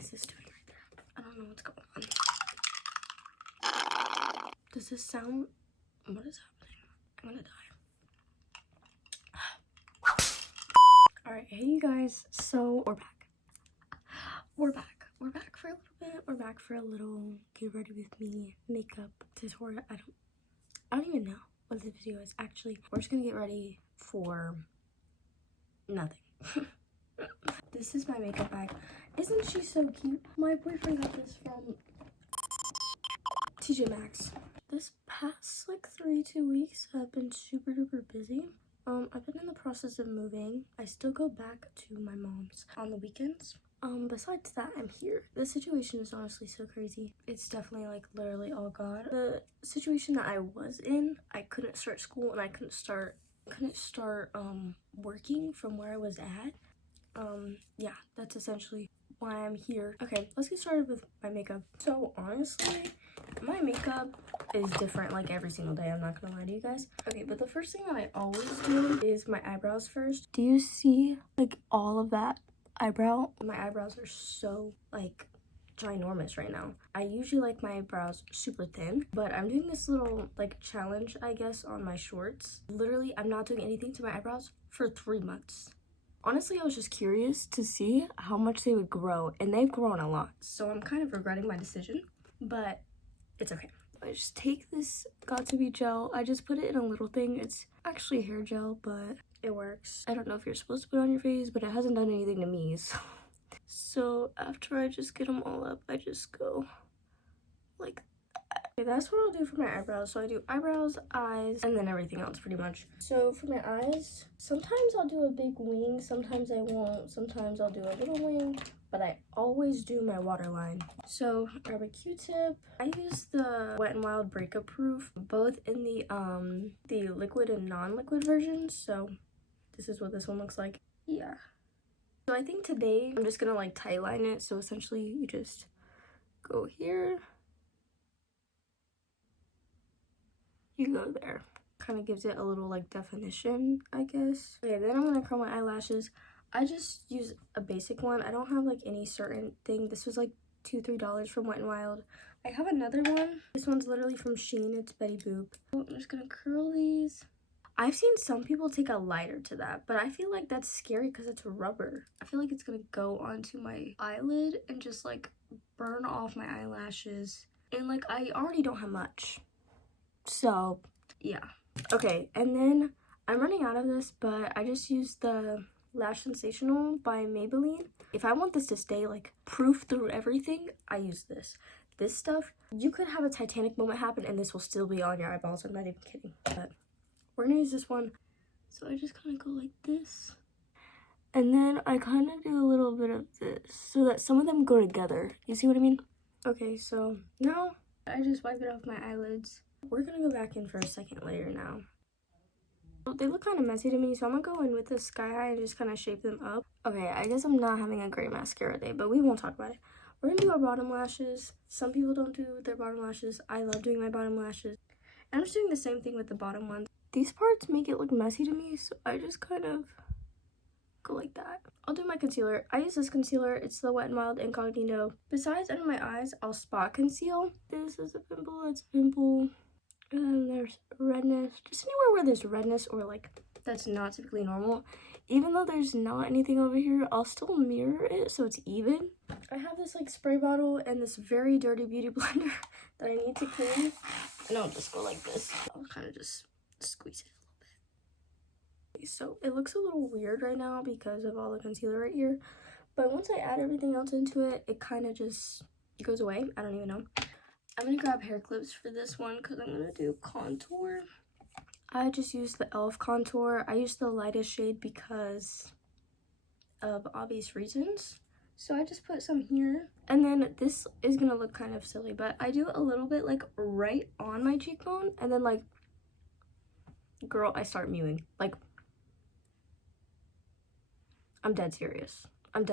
is this doing right there? I don't know what's going on. Does this sound... What is happening? I'm gonna die. Alright, hey you guys. So, we're back. We're back for a little bit. We're back for a little get ready with me makeup tutorial. I don't even know what this video is. Actually, we're just gonna get ready for nothing. This is my makeup bag. Isn't she so cute? My boyfriend got this from TJ Maxx. This past like 2 weeks have been super duper busy. I've been in the process of moving. I still go back to my mom's on the weekends. Besides that, I'm here. The situation is honestly so crazy. It's definitely like literally all God. The situation that I was in, I couldn't start school and I couldn't start working from where I was at. Yeah, that's essentially why I'm here. Okay, let's get started with my makeup. So honestly, my makeup is different like every single day. I'm not gonna lie to you guys. Okay, but the first thing that I always do is my eyebrows first. Do you see like all of that eyebrow? My eyebrows are so like ginormous right now. I usually like my eyebrows super thin, but I'm doing this little like challenge, I guess, on my shorts. Literally, I'm not doing anything to my eyebrows for 3 months. Honestly, I was just curious to see how much they would grow, and they've grown a lot. So I'm kind of regretting my decision, but it's okay. I just take this Got2b gel. I just put it in a little thing. It's actually hair gel, but it works. I don't know if you're supposed to put it on your face, but it hasn't done anything to me, so after I just get them all up, I just go like that. Okay, that's what I'll do for my eyebrows. So I do eyebrows, eyes, and then everything else pretty much. So for my eyes, sometimes I'll do a big wing, sometimes I won't, sometimes I'll do a little wing, but I always do my waterline. So grab a Q-tip. I use the Wet n Wild Breakup Proof, both in the liquid and non-liquid versions. So this is what this one looks like. Yeah. So I think today I'm just gonna like tight line it. So essentially you just go here, you go there. Kind of gives it a little like definition, I guess. Okay, then I'm gonna curl my eyelashes. I just use a basic one. I don't have like any certain thing. This was like $2-3 from Wet n Wild. I have another one. This one's literally from Shein. It's Betty Boop. So I'm just gonna curl these. I've seen some people take a lighter to that, but I feel like that's scary because it's rubber. I feel like it's gonna go onto my eyelid and just like burn off my eyelashes. And like I already don't have much. So yeah. Okay, and then I'm running out of this, but I just used the Lash Sensational by Maybelline. If I want this to stay like proof through everything, I use this. This stuff, you could have a Titanic moment happen and this will still be on your eyeballs. I'm not even kidding, but we're gonna use this one. So I just kind of go like this. And then I kind of do a little bit of this so that some of them go together. You see what I mean? Okay, so now I just wipe it off my eyelids. We're gonna go back in for a second layer now. They look kind of messy to me, so I'm gonna go in with the Sky High and just kind of shape them up. Okay, I guess I'm not having a great mascara day, but we won't talk about it. We're gonna do our bottom lashes. Some people don't do their bottom lashes. I love doing my bottom lashes. And I'm just doing the same thing with the bottom ones. These parts make it look messy to me, so I just kind of go like that. I'll do my concealer. I use this concealer. It's the Wet n Wild Incognito. Besides under my eyes, I'll spot conceal. This is a pimple, that's a pimple. And then there's redness. Just anywhere where there's redness or like that's not typically normal. Even though there's not anything over here, I'll still mirror it so it's even. I have this like spray bottle and this very dirty beauty blender that I need to clean. And I'll just go like this. I'll kind of just squeeze it a little bit. So it looks a little weird right now because of all the concealer right here. But once I add everything else into it, it kind of just goes away. I don't even know. I'm gonna grab hair clips for this one because I'm gonna do contour. I just use the e.l.f. contour. I use the lightest shade because of obvious reasons. So I just put some here. And then this is gonna look kind of silly, but I do a little bit like right on my cheekbone. And then like, girl, I start mewing. Like, I'm dead serious. I'm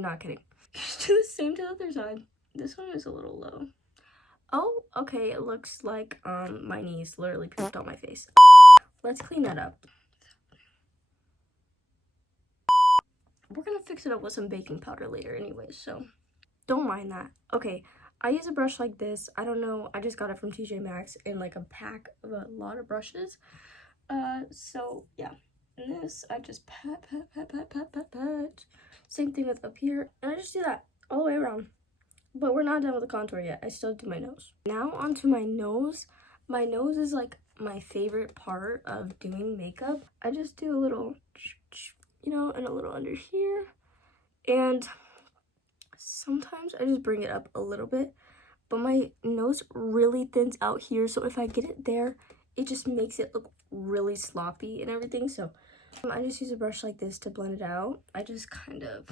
not kidding. Just do the same to the other side. This one is a little low. Oh, okay, it looks like my niece literally pooped on my face. Let's clean that up. We're gonna fix it up with some baking powder later anyways, so don't mind that. Okay, I use a brush like this. I don't know, I just got it from TJ Maxx in like a pack of a lot of brushes. So yeah, and this I just pat, pat, pat, pat, pat, pat, pat. Same thing with up here, and I just do that all the way around. But we're not done with the contour yet. I still do my nose. Now onto my nose. My nose is like my favorite part of doing makeup. I just do a little, you know, and a little under here. And sometimes I just bring it up a little bit. But my nose really thins out here. So if I get it there, it just makes it look really sloppy and everything. So I just use a brush like this to blend it out. I just kind of...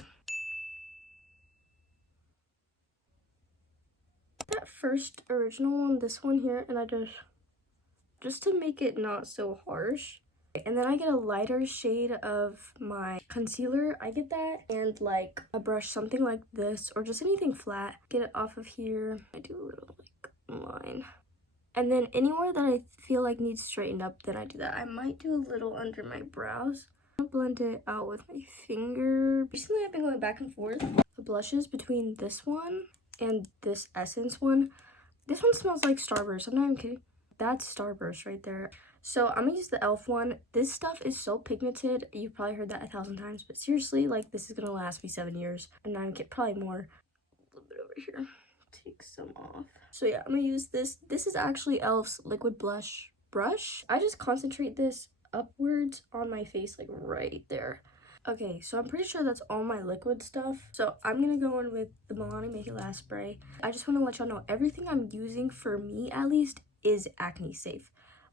that first original one, this one here, and I just to make it not so harsh. And then I get a lighter shade of my concealer. I get that and like a brush, something like this, or just anything flat. Get it off of here. I do a little like line. And then anywhere that I feel like needs straightened up, then I do that. I might do a little under my brows. I'll blend it out with my finger. Recently I've been going back and forth the blushes between this one and this Essence one. This one smells like Starburst. I'm not even kidding. That's Starburst right there. So I'm gonna use the e.l.f. one. This stuff is so pigmented. You've probably heard that 1,000 times, but seriously, like this is gonna last me 7 years, and I'm get probably more. A little bit over here. Take some off. So yeah, I'm gonna use this. This is actually e.l.f.'s liquid blush brush. I just concentrate this upwards on my face, like right there. Okay, so I'm pretty sure that's all my liquid stuff. So I'm gonna go in with the Milani Make It Last spray. I just want to let y'all know everything I'm using, for me at least, is acne safe.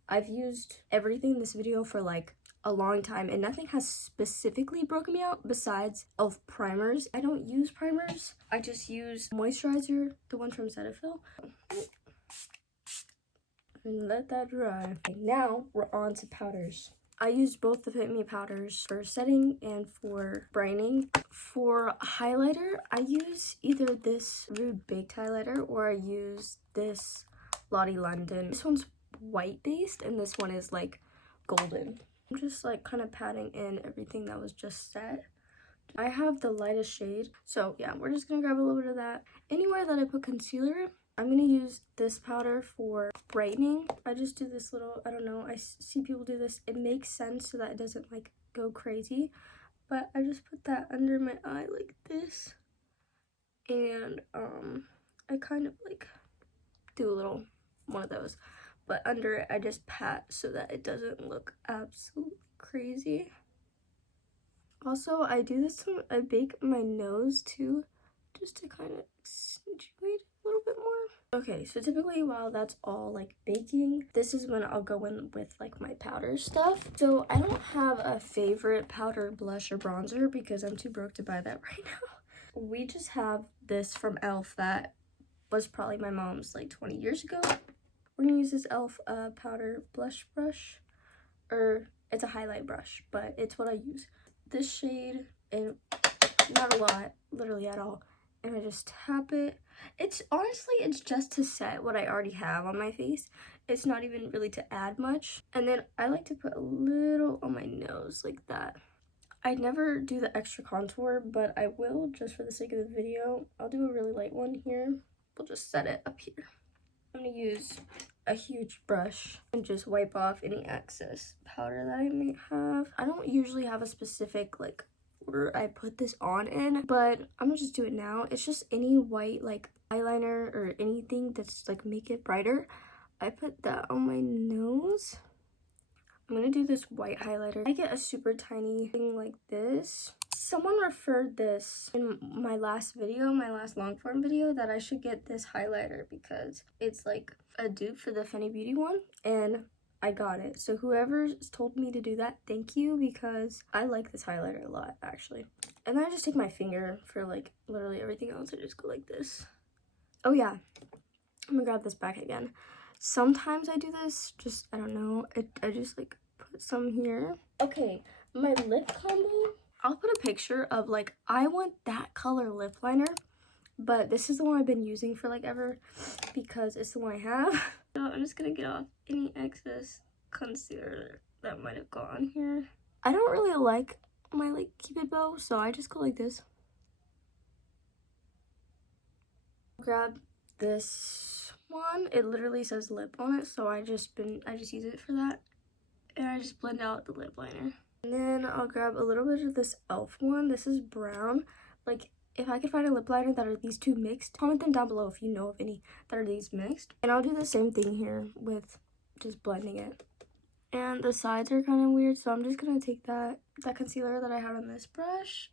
I've used everything in this video for like a long time and nothing has specifically broken me out besides e.l.f. primers. I don't use primers. I just use moisturizer, the one from Cetaphil. And let that dry. Okay, now we're on to powders. I used both the Fit Me powders for setting and for brightening. For highlighter, I use either this Rude Baked highlighter or I use this Lottie London. This one's white based and this one is like golden. I'm just like kind of patting in everything that was just set. I have the lightest shade, so yeah, we're just gonna grab a little bit of that. Anywhere that I put concealer, I'm gonna use this powder for brightening. I just do this little, I don't know, I see people do this. It makes sense so that it doesn't like go crazy, but I just put that under my eye like this, and I kind of like do a little one of those, but under it I just pat so that it doesn't look absolutely crazy. Also, I do this to, I bake my nose too, just to kind of accentuate a little bit more. Okay, so typically while that's all like baking, this is when I'll go in with like my powder stuff. So I don't have a favorite powder, blush, or bronzer because I'm too broke to buy that right now. We just have this from e.l.f. that was probably my mom's like 20 years ago. We're gonna use this e.l.f. Powder blush brush, or it's a highlight brush, but it's what I use. This shade, and not a lot, literally at all, and I just tap it. It's honestly, it's just to set what I already have on my face. It's not even really to add much. And then I like to put a little on my nose like that. I never do the extra contour, but I will just for the sake of the video. I'll do a really light one here. We'll just set it up here. I'm gonna use a huge brush and just wipe off any excess powder that I may have. I don't usually have a specific like order I put this on in, but I'm gonna just do it now. It's just any white like eyeliner or anything that's like make it brighter. I put that on my nose. I'm gonna do this white highlighter. I get a super tiny thing like this. Someone referred this in my last video, my last long form video, that I should get this highlighter because it's like a dupe for the Fenty Beauty one, and I got it. So whoever told me to do that, thank you, because I like this highlighter a lot actually. And then I just take my finger for like literally everything else. I just go like this. Oh yeah, I'm gonna grab this back again. Sometimes I do this, just I don't know, I just like put some here. Okay, my lip combo, I'll put a picture of like, I want that color lip liner, but this is the one I've been using for like ever because it's the one I have. So I'm just gonna get off any excess concealer that might have gone here. I don't really like my like Cupid bow, so I just go like this. Grab this one. It literally says lip on it, so I just use it for that. And I just blend out the lip liner. And then I'll grab a little bit of this e.l.f. one. This is brown. Like, if I could find a lip liner that are these two mixed, comment them down below if you know of any that are these mixed. And I'll do the same thing here with just blending it. And the sides are kind of weird, so I'm just gonna take that concealer that I had on this brush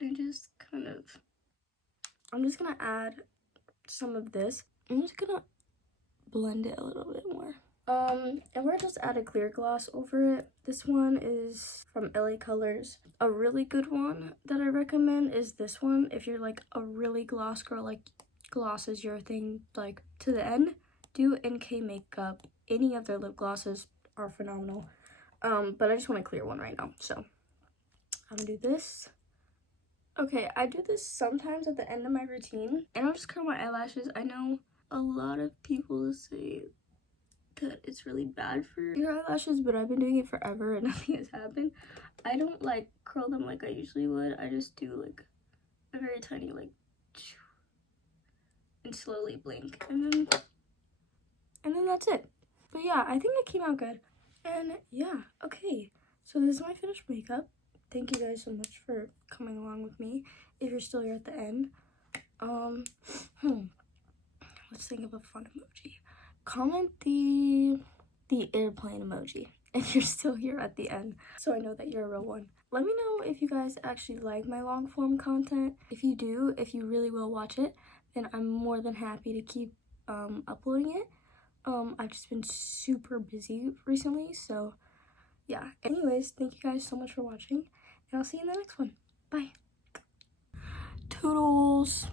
and just I'm just gonna add some of this. I'm just gonna blend it a little bit more. And we're just add a clear gloss over it. This one is from LA Colors. A really good one that I recommend is this one. If you're like a really gloss girl, like gloss is your thing, like to the end, do NK Makeup. Any of their lip glosses are phenomenal. But I just want a clear one right now, so I'm gonna do this. Okay, I do this sometimes at the end of my routine, and I'll just curl my eyelashes. I know a lot of people say that it's really bad for your eyelashes, but I've been doing it forever and nothing has happened. I don't like curl them like I usually would. I just do like a very tiny like and slowly blink, and then that's it. But yeah, I think it came out good. And yeah, okay, so this is my finished makeup. Thank you guys so much for coming along with me. If you're still here at the end, let's think of a fun emoji. Comment the airplane emoji if you're still here at the end, so I know that you're a real one. Let me know if you guys actually like my long form content. If you do, if you really will watch it, then I'm more than happy to keep uploading it. I've just been super busy recently, so yeah. Anyways, thank you guys so much for watching, and I'll see you in the next one. Bye. Toodles.